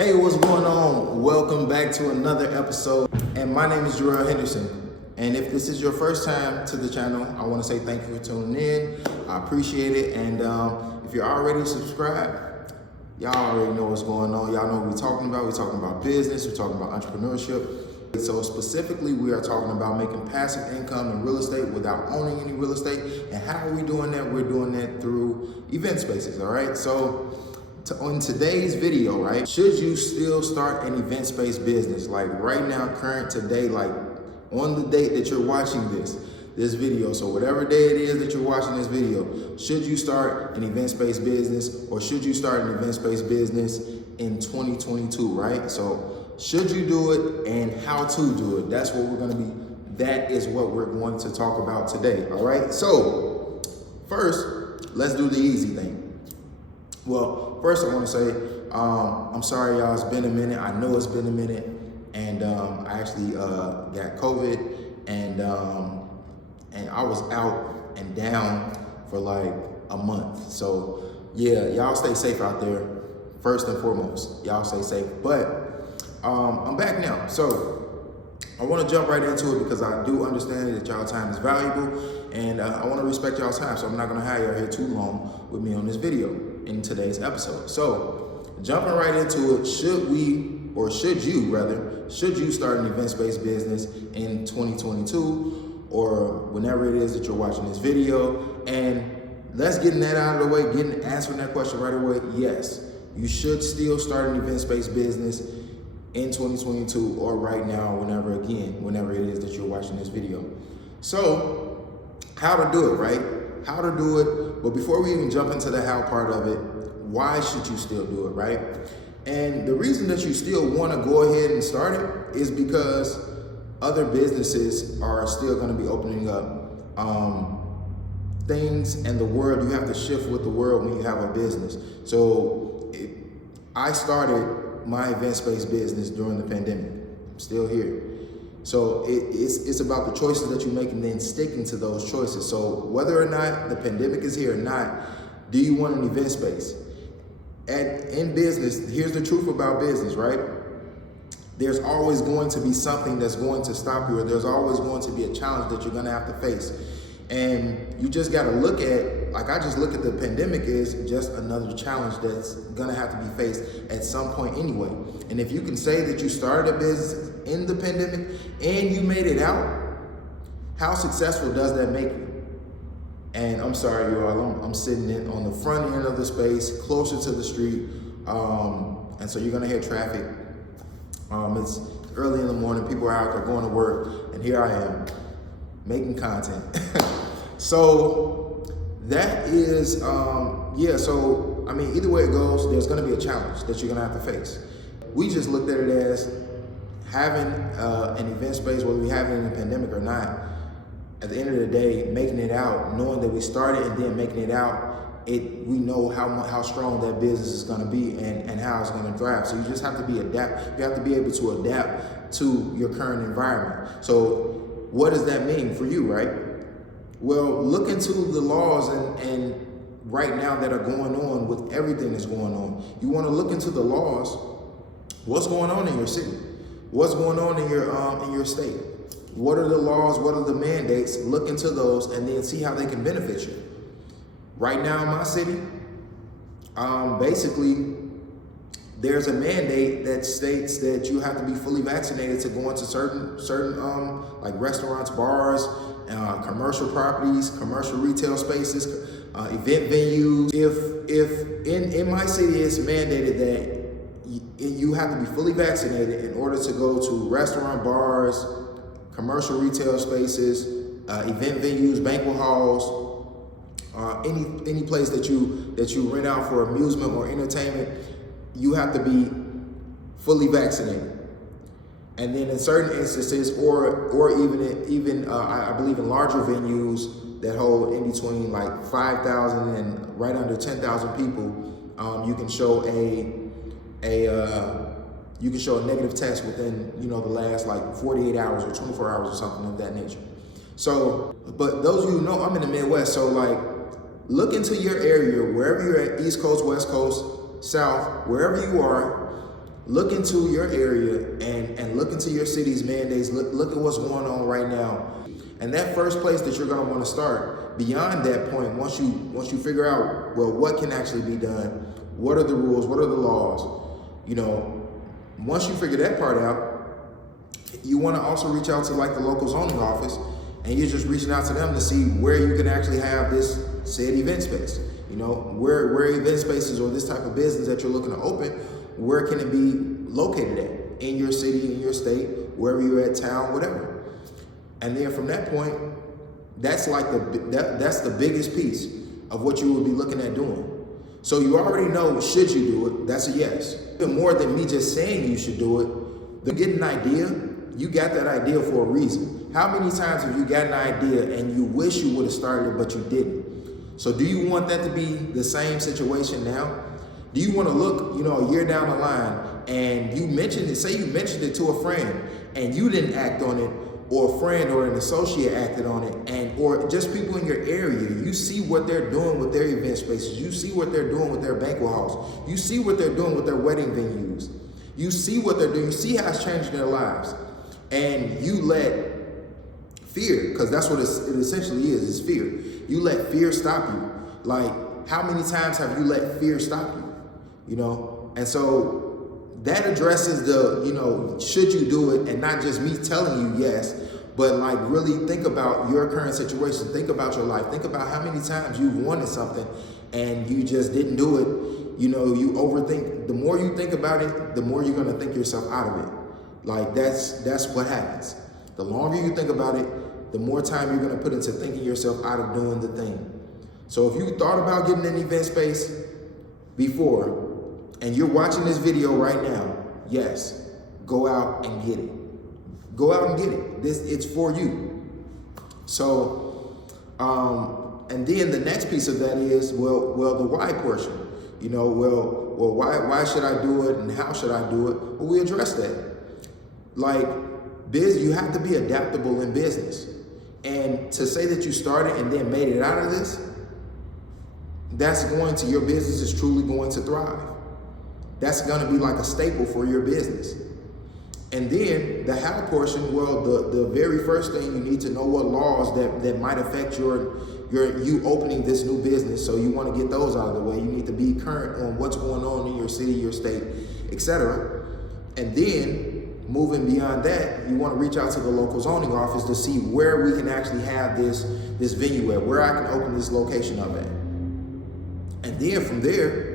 Hey, what's going on? Welcome back to another episode. And my name is Jarrel Henderson. And if this is your first time to the channel, I want to say thank you for tuning in. I appreciate it. And if you're already subscribed, y'all already know what's going on. Y'all know what we're talking about. We're talking about business. We're talking about entrepreneurship. So specifically, we are talking about making passive income in real estate without owning any real estate. And how are we doing that? We're doing that through event spaces, all right? So on today's video, right, should you still start an event-based business? Like right now, current today, like on the date that you're watching this video. So whatever day it is that you're watching this video, should you start an event-based business or should you start an event-based business in 2022, right? So should you do it and how to do it? That's what we're going to be, that is what we're going to talk about today, all right? So first, let's do the easy thing. Well, first I want to say, I'm sorry y'all, it's been a minute. I know it's been a minute. And I actually got COVID and I was out and down for like a month. So yeah, y'all stay safe out there. First and foremost, y'all stay safe. But I'm back now. So I want to jump right into it because I do understand that y'all time is valuable and I want to respect y'all time. So I'm not going to have y'all here too long with me on this video in today's episode. So jumping right into it, should you start an events-based business in 2022 or whenever it is that you're watching this video? And let's get that out of the way, answering that question right away. Yes, you should still start an events-based business in 2022 or right now, whenever it is that you're watching this video. So how to do it, right? How to do it. But before we even jump into the how part of it, why should you still do it, right? And the reason that you still want to go ahead and start it is because other businesses are still going to be opening up things, and the world, you have to shift with the world when you have a business. So I started my event-based business during the pandemic. I'm still here. So it's about the choices that you make and then sticking to those choices. So whether or not the pandemic is here or not, do you want an event space? In business, here's the truth about business, right? There's always going to be something that's going to stop you, or there's always going to be a challenge that you're going to have to face. And you just got to look at, like I just look at the pandemic as just another challenge that's going to have to be faced at some point anyway. And if you can say that you started a business in the pandemic and you made it out, how successful does that make you? And I'm sorry, you all, I'm sitting on the front end of the space, closer to the street. And so you're going to hear traffic. It's early in the morning. People are out there going to work. And here I am making content. So that is, so, I mean, either way it goes, there's going to be a challenge that you're going to have to face. We just looked at it as having an event space, whether we have it in a pandemic or not. At the end of the day, making it out, knowing that we started and then making it out, we know how strong that business is going to be and how it's going to thrive. So you just have to you have to be able to adapt to your current environment. So what does that mean for you, right? Well, look into the laws and right now that are going on with everything that's going on. You want to look into the laws. What's going on in your city? What's going on in your state? What are the laws? What are the mandates? Look into those and then see how they can benefit you. Right now in my city, basically, there's a mandate that states that you have to be fully vaccinated to go into certain like restaurants, bars, commercial properties, commercial retail spaces, event venues. If in my city it's mandated that you have to be fully vaccinated in order to go to restaurant, bars, commercial retail spaces, event venues, banquet halls, any place that you rent out for amusement or entertainment, you have to be fully vaccinated. And then in certain instances, or even I believe in larger venues that hold in between like 5,000 and right under 10,000 people, you can show a negative test within, the last like 48 hours or 24 hours or something of that nature. So, but those of you who know, I'm in the Midwest, so like look into your area, wherever you're at, East Coast, West Coast, South, wherever you are, look into your area and look into your city's mandates. Look at what's going on right now. And that first place that you're going to want to start, beyond that point, once you figure out, well, what can actually be done, what are the rules, what are the laws, once you figure that part out, you want to also reach out to like the local zoning office, and you're just reaching out to them to see where you can actually have this said event space. Where event spaces or this type of business that you're looking to open, where can it be located at? In your city, in your state, wherever you're at, town, whatever. And then from that point, that's like that's the biggest piece of what you would be looking at doing. So you already know, should you do it? That's a yes. Even more than me just saying you should do it, to get an idea, you got that idea for a reason. How many times have you got an idea and you wish you would have started it, but you didn't? So do you want that to be the same situation now? Do you want to look, a year down the line and you mentioned it to a friend and you didn't act on it, or a friend or an associate acted on it, or just people in your area, you see what they're doing with their event spaces, you see what they're doing with their banquet halls, you see what they're doing with their wedding venues, you see what they're doing, you see how it's changing their lives, and you let fear, because that's what it essentially is fear. You let fear stop you. Like, how many times have you let fear stop you? And so that addresses the, should you do it, and not just me telling you yes, but like really think about your current situation. Think about your life. Think about how many times you've wanted something and you just didn't do it. You overthink. The more you think about it, the more you're going to think yourself out of it. Like that's what happens. The longer you think about it, the more time you're going to put into thinking yourself out of doing the thing. So if you thought about getting an event space before, and you're watching this video right now, yes, go out and get it. Go out and get it. It's for you. So, and then the next piece of that is, well, the why portion. Why should I do it and how should I do it? Well, we address that. Like, you have to be adaptable in business. And to say that you started and then made it out of this, your business is truly going to thrive. That's going to be like a staple for your business. And then the how portion, well, the very first thing, you need to know what laws that might affect you opening this new business. So you want to get those out of the way. You need to be current on what's going on in your city, your state, etc. And then moving beyond that, you want to reach out to the local zoning office to see where we can actually have this venue at, where I can open this location up at. And then from there,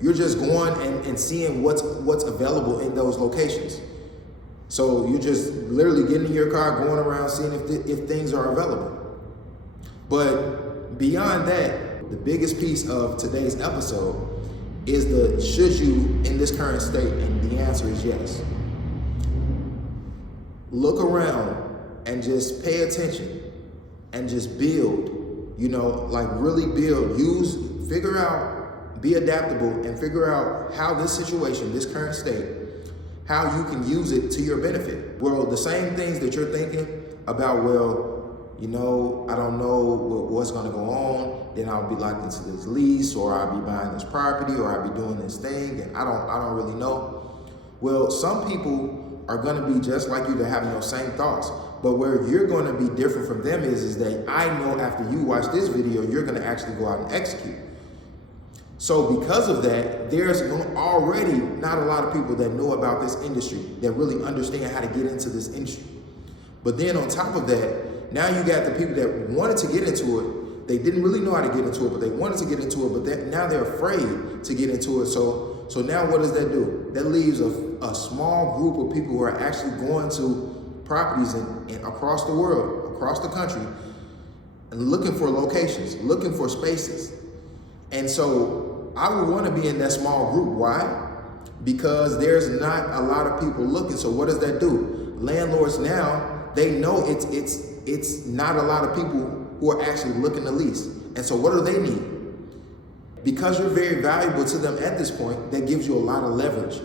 you're just going and seeing what's available in those locations. So you're just literally getting in your car, going around, seeing if things are available. But beyond that, the biggest piece of today's episode is the should you in this current state, and the answer is yes. Look around and just pay attention and just build, really build, figure out, be adaptable, and figure out how this situation, this current state, how you can use it to your benefit. Well, the same things that you're thinking about, I don't know what's going to go on, then I'll be locked into this lease, or I'll be buying this property, or I'll be doing this thing, and I don't really know. Well, some people are going to be just like you. They're having those same thoughts. But where you're going to be different from them is that I know after you watch this video, you're going to actually go out and execute. So because of that, there's already not a lot of people that know about this industry, that really understand how to get into this industry. But then on top of that, now you got the people that wanted to get into it. They didn't really know how to get into it, but they wanted to get into it, but now they're afraid to get into it. So now what does that do? That leaves a small group of people who are actually going to properties and across the world, across the country, and looking for locations, looking for spaces. And so I would want to be in that small group. Why? Because there's not a lot of people looking. So what does that do? Landlords now, they know it's not a lot of people who are actually looking to lease. And so what do they need? Because you're very valuable to them at this point, that gives you a lot of leverage.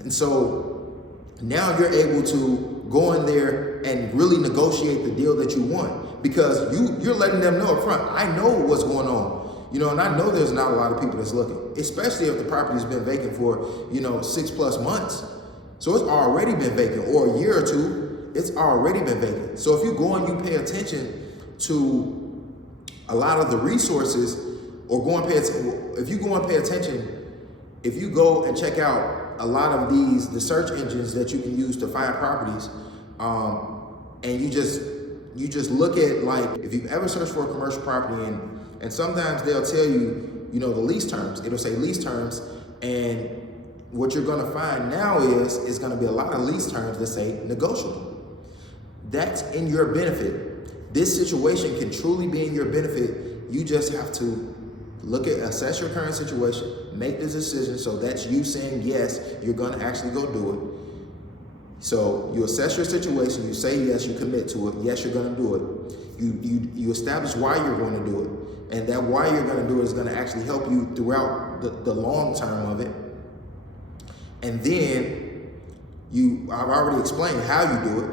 And so now you're able to go in there and really negotiate the deal that you want, because you're letting them know up front, I know what's going on, and I know there's not a lot of people that's looking, especially if the property's been vacant for, 6+ months. So it's already been vacant, or a year or two, it's already been vacant. So if you go and you pay attention to a lot of the resources, or go and pay attention, if you go and pay attention, if you go and check out a lot of the search engines that you can use to find properties, and you just look at, like, if you've ever searched for a commercial property, and sometimes they'll tell you, the lease terms. It'll say lease terms, and what you're gonna find now is gonna be a lot of lease terms that say negotiable. That's in your benefit. This situation can truly be in your benefit. You just have to assess your current situation, make the decision. So that's you saying, yes, you're gonna actually go do it. So you assess your situation, you say yes, you commit to it, yes, you're gonna do it. You establish why you're going to do it. And that why you're gonna do it is gonna actually help you throughout the long term of it. And then I've already explained how you do it.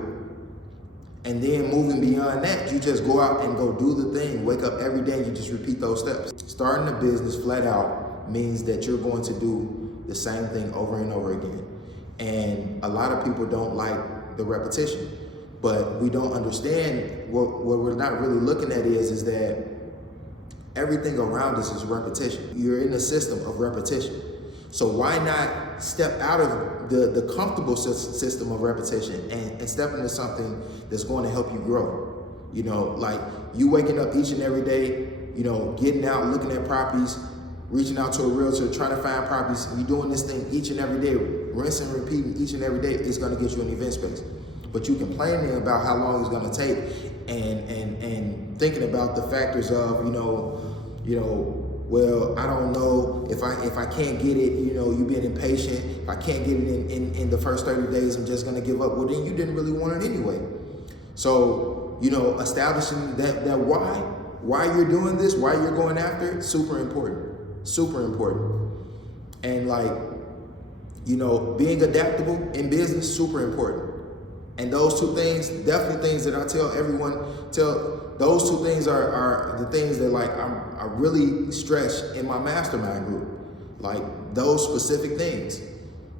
And then moving beyond that, you just go out and go do the thing. Wake up every day and you just repeat those steps. Starting a business flat out means that you're going to do the same thing over and over again. And a lot of people don't like the repetition, but we don't understand what we're not really looking at is that everything around us is repetition. You're in a system of repetition. So why not step out of the comfortable system of repetition and step into something that's going to help you grow? Like you waking up each and every day, getting out, looking at properties, reaching out to a realtor, trying to find properties. You doing this thing each and every day, rinse and repeating each and every day, it's going to get you an event space. But you complaining about how long it's going to take and thinking about the factors of, well, I don't know if I can't get it, you being impatient. If I can't get it in the first 30 days, I'm just gonna give up. Well, then you didn't really want it anyway. So, establishing that why you're doing this, why you're going after it, super important, super important. And being adaptable in business, super important. And those two things, definitely things that I tell everyone, those two things are the things that I really stress in my mastermind group. Like those specific things,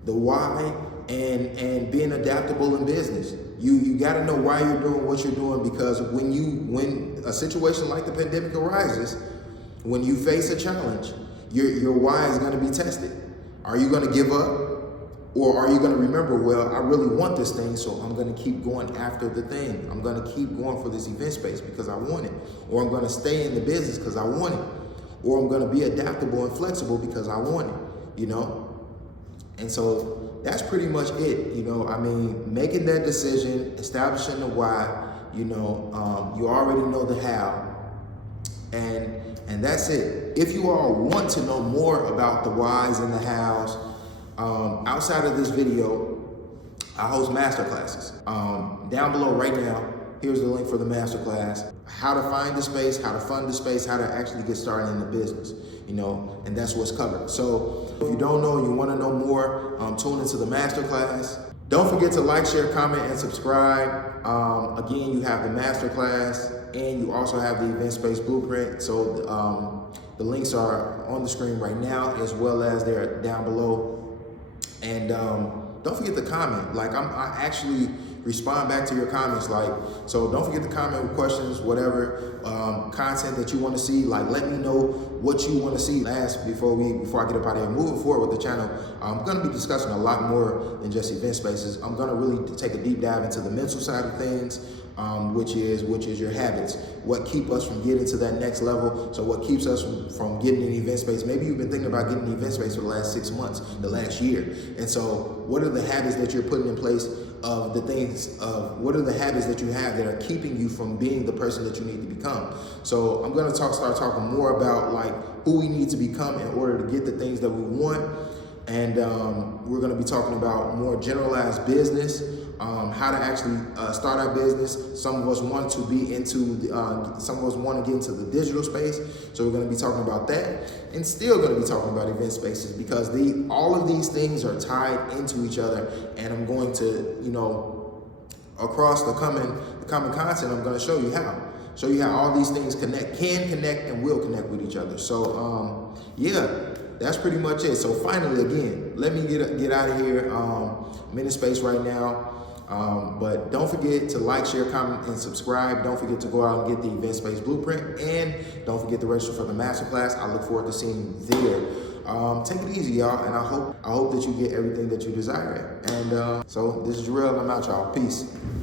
the why and being adaptable in business. You got to know why you're doing what you're doing, because when a situation like the pandemic arises, when you face a challenge, your why is going to be tested. Are you going to give up? Or are you going to remember, well, I really want this thing, so I'm going to keep going after the thing. I'm going to keep going for this event space because I want it. Or I'm going to stay in the business because I want it. Or I'm going to be adaptable and flexible because I want it, And so that's pretty much it, making that decision, establishing the why, you already know the how. And that's it. If you all want to know more about the whys and the hows, outside of this video, I host masterclasses. Down below right now, here's the link for the masterclass. How to find the space, how to fund the space, how to actually get started in the business, and that's what's covered. So if you don't know, you want to know more, tune into the masterclass. Don't forget to like, share, comment, and subscribe. Again, you have the masterclass and you also have the event space blueprint. So the links are on the screen right now, as well as they're down below. And don't forget to comment. I actually respond back to your comments. So don't forget to comment with questions, whatever content that you want to see. Let me know what you want to see last before I get up out of here. Moving forward with the channel, I'm going to be discussing a lot more than just event spaces. I'm going to really take a deep dive into the mental side of things, which is your habits. What keep us from getting to that next level? So what keeps us from getting an event space? Maybe you've been thinking about getting an event space for the last 6 months, the last year. And so what are the habits that you're putting in place what are the habits that you have that are keeping you from being the person that you need to become? So I'm going to start talking more about who we need to become in order to get the things that we want. And we're going to be talking about more generalized business, how to actually start our business. Some of us want to be some of us want to get into the digital space. So we're going to be talking about that, and still going to be talking about event spaces, because all of these things are tied into each other. And I'm going to, across the coming content, I'm going to show you how all these things can connect, and will connect with each other. So, yeah. That's pretty much it. So finally, again, let me get out of here. I'm in the space right now. But don't forget to like, share, comment, and subscribe. Don't forget to go out and get the Event Space Blueprint, and don't forget to register for the masterclass. I look forward to seeing you there. Take it easy, y'all, and I hope that you get everything that you desire. And so this is Jarrel. I'm out, y'all. Peace.